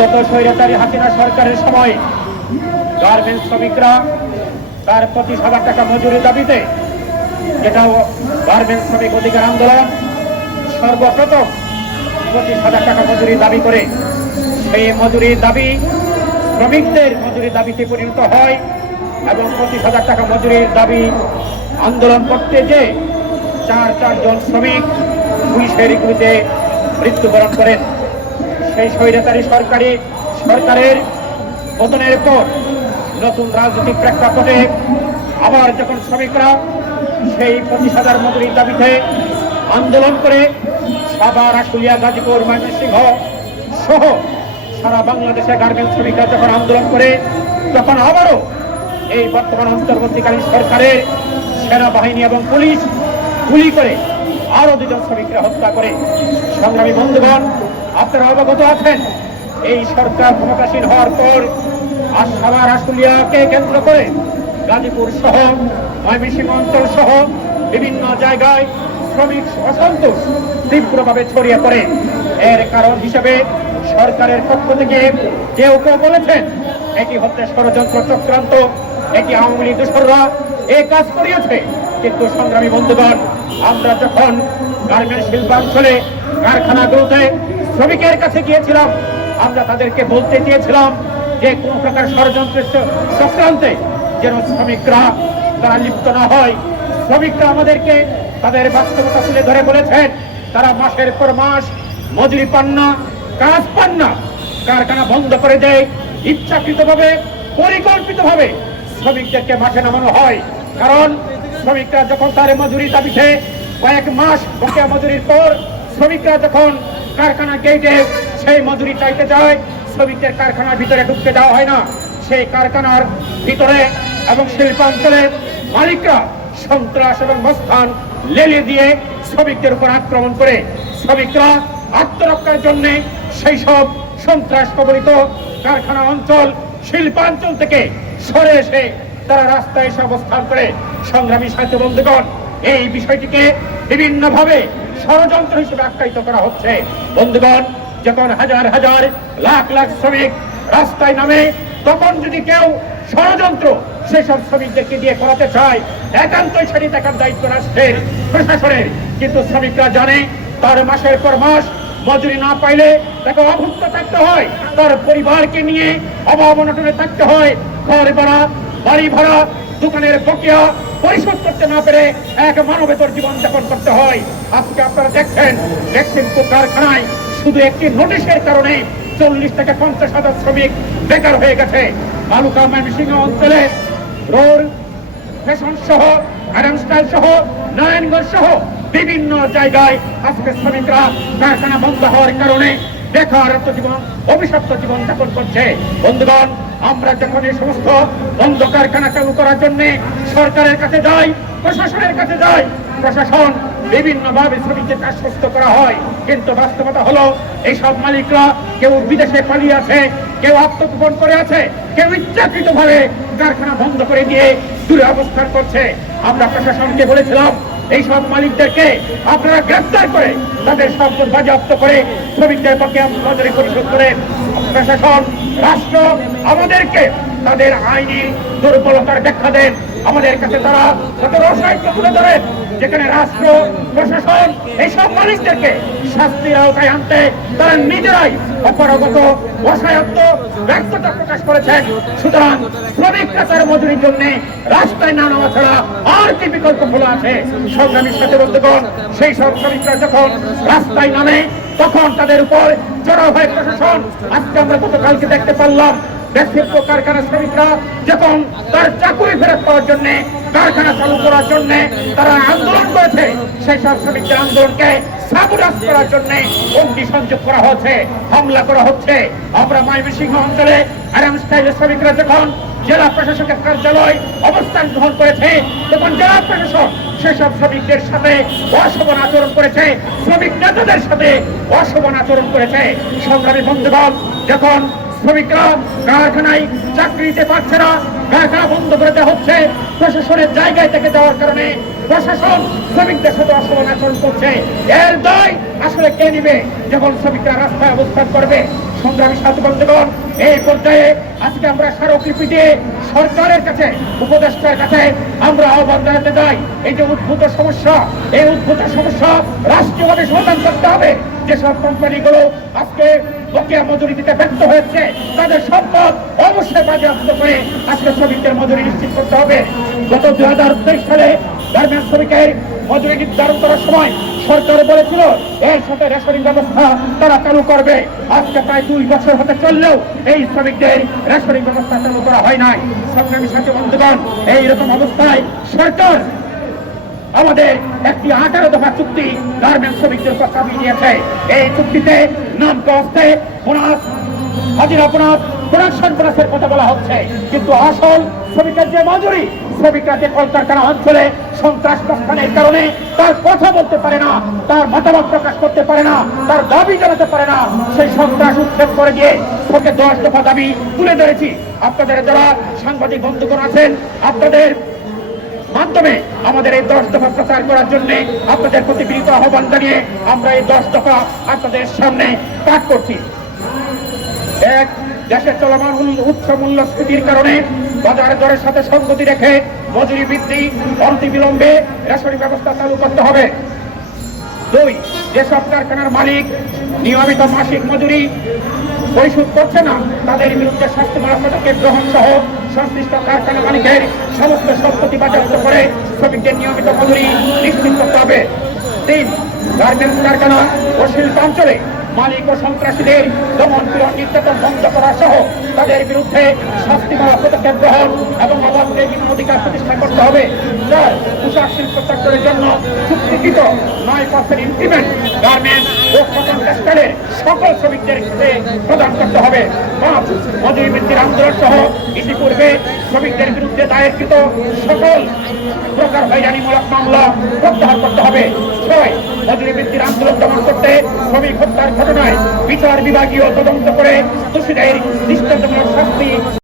বিগত স্বৈরাচারী হাসিনা সরকারের সময় গার্মেন্টস শ্রমিকরা তার পঁচিশ হাজার টাকা মজুরির দাবিতে যেটাও গার্মেন্টস শ্রমিক অধিকার আন্দোলন সর্বপ্রথম পঁচিশ হাজার টাকা মজুরি দাবি করে সেই মজুরির দাবি শ্রমিকদের মজুরির দাবিতে পরিণত হয় এবং পঁচিশ হাজার টাকা মজুরির দাবি আন্দোলন করতে যে চার চারজন শ্রমিক পুলিশের গুলিতে মৃত্যুবরণ করেন। সেই স্বৈরাচারী সরকারি, সরকারের পতনের পর নতুন রাজনৈতিক প্রেক্ষাপটে আবার যখন শ্রমিকরা সেই পঁচিশ হাজার মজুরির দাবিতে আন্দোলন করে সাভার আশুলিয়া গাজীপুর, ময়মনসিংহ সহ সারা বাংলাদেশে গার্মেন্টস শ্রমিকরা যখন আন্দোলন করে, তখন আবারও এই বর্তমান অন্তর্বর্তীকালীন সরকারের সেনাবাহিনী এবং পুলিশ গুলি করে আরও দুজন শ্রমিকরা হত্যা করে। সংগ্রামী বন্ধুগণ আপনারা অবগত আছেন, এই সরকার ক্ষমতাসীন হওয়ার পর আর সাভার আশুলিয়াকে কেন্দ্র করে গাজীপুর সহ, ময়মনসিংহ অঞ্চল সহ বিভিন্ন জায়গায় শ্রমিক অসন্তোষ তীব্রভাবে ছড়িয়ে পড়ে। এর কারণ হিসেবে সরকারের পক্ষ থেকে কেউ কেউ বলেছেন এটি হচ্ছে ষড়যন্ত্র চক্রান্ত এটি আওয়ামী লীগ এই কাজ করিয়েছে। কিন্তু সংগ্রামী বন্ধুগণ, আমরা যখন গার্মেন্টস শিল্পাঞ্চলে কারখানাগুলোতে শ্রমিকের কাছে গিয়েছিলাম, আমরা তাদেরকে বলতে চেয়েছিলাম যে কোন প্রকার ষড়যন্ত্রের চক্রান্তে যেন শ্রমিকরা তারা লিপ্ত না হয়। শ্রমিকরা আমাদেরকে তাদের বাস্তবতা তুলে ধরে বলেছেন, তারা মাসের পর মাস মজুরি পান না, কাজ পান না, কারখানা বন্ধ করে দেয়। ইচ্ছাকৃতভাবে, পরিকল্পিতভাবে শ্রমিকদেরকে মাঠে নামানো হয়। কারণ শ্রমিকরা যখন তার মজুরি দাবিতে কয়েক মাস মজুরির পর শ্রমিকরা যখন কারখানা গেটে সেই মজুরি চাইতে যায়, শ্রমিকদের কারখানার ভিতরে ঢুকতে দেওয়া হয় না। সেই কারখানার ভিতরে এবং শিল্পাঞ্চলের মালিকরা সন্ত্রাস এবং মস্থান লেলে দিয়ে শ্রমিকদের উপর আক্রমণ করে। শ্রমিকরা আত্মরক্ষার জন্য সেই সব সন্ত্রাস কবলিত কারখানা অঞ্চল, শিল্পাঞ্চল থেকে সরে এসে তারা রাস্তায় এসে অবস্থান করে। সংগ্রামী সাহিত্য বন্ধুগণ, এই বিষয়টিকে বিভিন্নভাবে ষড়যন্ত্র হিসেবে আখ্যায়িত করা হচ্ছে। বন্ধুগণ, যখন হাজার হাজার, লাখ লাখ শ্রমিক রাস্তায় নামে, তখন যদি কেউ ষড়যন্ত্র সেসব শ্রমিকদেরকে দিয়ে করাতে চায়, একান্তই সেটি দেখার দায়িত্ব রাষ্ট্রের, প্রশাসনের। কিন্তু শ্রমিকরা জানে, তার মাসের পর মাস মজুরি না পাইলে তাকে অভুক্ত থাকতে হয়। তার পরিবারকে নিয়ে অভাব অনটনে থাকতে হয়। ঘর ভাড়া, বাড়ি ভাড়া দোকানের বকেয়া পরিশোধ করতে না পেরে এক মানবেতর জীবন যাপন করতে হয়। আজকে আপনারা দেখছেন মেক্সিমকো কারখানায় শুধু একটি নোটিশের কারণে চল্লিশ থেকে পঞ্চাশ হাজার শ্রমিক বেকার হয়ে গেছে। বালুকা ময়মনসিংহ অঞ্চলে রোড, ফ্যাশন সহ স্টাইল সহ, নারায়ণগঞ্জ সহ বিভিন্ন জায়গায় আজকে শ্রমিকরা কারখানা বন্ধ হওয়ার কারণে বেকারত্ব জীবন, অভিশপ্ত জীবন যাপন করছে। বন্ধুগণ আমরা যখন এই সমস্ত বন্ধ কারখানা চালু করার জন্য সরকারের কাছে যাই, প্রশাসনের কাছে যাই, প্রশাসন বিভিন্ন ভাবে শ্রমিকদের আশ্বস্ত করা হয়। কিন্তু বাস্তবতা হলো, এইসব মালিকরা কেউ বিদেশে পালিয়ে আছে, কেউ আত্মগোপন করে আছে, কেউ ইচ্ছাকৃত ভাবে কারখানা বন্ধ করে দিয়ে দূরে অবস্থান করছে। আমরা প্রশাসনকে বলেছিলাম এইসব মালিকদেরকে আপনারা গ্রেফতার করে তাদের সম্পদ বাজেয়াপ্ত করে শ্রমিকদের পক্ষে আন্তর্জাতিক পরিশোধ করে প্রশাসন, রাষ্ট্র আমাদেরকে তাদের আইনি দুর্বলতার ব্যাখ্যা দেন। আমাদের কাছে তারা তাদের অসাহিত্য তুলে ধরেন যেখানে রাষ্ট্র, প্রশাসন এইসব মালিকদেরকে শাস্তির আওতায় আনতে তারা নিজেরাই অপরাগত অসায়ত্ত ব্যর্থতা প্রকাশ করেছেন সুতরাং শ্রমিকরা তার মজুরির জন্য রাস্তায় না নামা ছাড়া আর কি বিকল্প খোলা আছে? সংগ্রামীর সাথে বন্ধুগণ, সেই সব শ্রমিকরা যখন রাস্তায় নামে, তখন তাদের উপর চড়াও হয় প্রশাসন। আজকে আমরা গতকালকে দেখতে পারলাম ব্যক্তিত্ব কারখানা শ্রমিকরা যখন তার চাকুরি ফেরত পাওয়ার জন্য কারখানা চালু করার জন্য তারা আন্দোলন করেছে, সেই সব শ্রমিকদের আন্দোলনকে করার জন্য অগ্নি সংযোগ করা হচ্ছে, হামলা করা হচ্ছে। আমরা অঞ্চলে আরাম স্টাইলের শ্রমিকরা যখন জেলা প্রশাসকের কার্যালয় অবস্থান গ্রহণ করেছে, তখন জেলা প্রশাসন সেসব শ্রমিকদের সাথে অশোভন আচরণ করেছে, শ্রমিক নেতাদের সাথে অশোভন আচরণ করেছে। সংগ্রামী বন্ধুগণ, যখন শ্রমিকরা কারখানায় চাকরি দিতে পারছে না কারখানা বন্ধ করে দেওয়া হচ্ছে, প্রশাসনের জায়গায় থেকে দেওয়ার কারণে প্রশাসন শ্রমিকদের সাথে অসমান আচরণ করছে। এর দায় আসলে কে নিবে? যখন শ্রমিকরা রাস্তায় অবস্থান করবে সংগ্রামী সাথী বন্ধুগণ, এই পর্যায়ে আজকে আমরা স্মারকলিপি দিয়ে সরকারের কাছে, উপদেষ্টার কাছে আমরা আহ্বান জানাতে চাই। এই যে উদ্ভূত সমস্যা, এই উদ্ভূত সমস্যা রাষ্ট্রীয়ভাবে সমাধান করতে হবে। যেসব কোম্পানিগুলো আজকে বকেয়া মজুরি দিতে ব্যর্থ হয়েছে, তাদের সম্পদ অবশ্যই বাজেয়াপ্ত করে আজকে শ্রমিকদের মজুরি নিশ্চিত করতে হবে। গত দুই সালে গার্মেন্টস শ্রমিকের মজুরি নির্ধারণ করার সময় সরকার বলেছিল, এর সাথে রেশনিং ব্যবস্থা তারা চালু করবে। আজকে প্রায় দুই বছর হতে চললেও এই শ্রমিকদের রেশনিং ব্যবস্থা চালু করা হয় নাই। সংগ্রামী সাথী বন্ধুগণ, এইরকম অবস্থায় সরকার আমাদের একটি আঠারো দফা চুক্তি গার্মেন্টস শ্রমিকদের চাপিয়ে দিয়েছে। এই চুক্তিতে নাম কস্তে বোনাস, হাজিরা বোনাস প্রোডাকশন বোনাসের কথা বলা হচ্ছে। কিন্তু আসল শ্রমিকের যে মজুরি শ্রমিকরা যে কলকারখানা অঞ্চলে সন্ত্রাস প্রস্থানের কারণে তার কথা বলতে পারে না, তার মতামত প্রকাশ করতে পারে না, তার দাবি জানাতে পারে না। সেই সন্ত্রাস করে ওকে দশ দফা দাবি তুলে ধরেছি। আপনাদের যারা সাংবাদিক বন্ধুগণ আছেন, আপনাদের মাধ্যমে আমাদের এই দশ দফা প্রচার করার জন্য আপনাদের প্রতি বিনীত আহ্বান জানিয়ে আমরা এই দশ দফা আপনাদের সামনে পাঠ করছি। এক দেশের চলমান উচ্চ মূল্যস্ফীতির কারণে বাজার দরের সাথে সঙ্গতি রেখে মজুরি বৃদ্ধি অনতিবিলম্বে রেশনি ব্যবস্থা চালু করতে হবে। দুই, যেসব কারখানার মালিক নিয়মিত মাসিক মজুরি পরিশোধ করছে না, তাদের বিরুদ্ধে শাস্তিমূলক পদক্ষেপ গ্রহণ সহ সংশ্লিষ্ট কারখানা মালিকের সমস্ত সম্পত্তি বাজেয়াপ্ত করে শ্রমিকদের নিয়মিত মজুরি নিশ্চিত করতে হবে। তিন, গার্মেন্টস কারখানা ও শিল্পাঞ্চলে মালিক ও সন্ত্রাসীদের দমন পীড়ন নির্যাতন বন্ধ করা সহ তাদের বিরুদ্ধে শাস্তিমূলক পদক্ষেপ গ্রহণ এবং অবাধে বিভিন্ন অধিকার প্রতিষ্ঠা করতে হবে। স্যার, পোশাক শিল্প সেক্টরের জন্য চুক্তিকৃত নয় পার্সেন্ট ইনক্রিমেন্ট গার্মেন্টস ও টেক্সটাইলের সকল শ্রমিকদের ক্ষেত্রে প্রদান করতে হবে। পাঁচ মজুরি বৃদ্ধির আন্দোলন সহ ইতিপূর্বে শ্রমিকদের বিরুদ্ধে দায়েরকৃত সকল প্রকার হয়রানিমূলক মামলা প্রত্যাহার করতে হবে। ছয় মজুরি বৃদ্ধির আন্দোলন দমন করতে শ্রমিক হত্যার ঘটনায় বিচার বিভাগীয় তদন্ত করে দোষীদের দৃষ্টান্তমূলক শাস্তি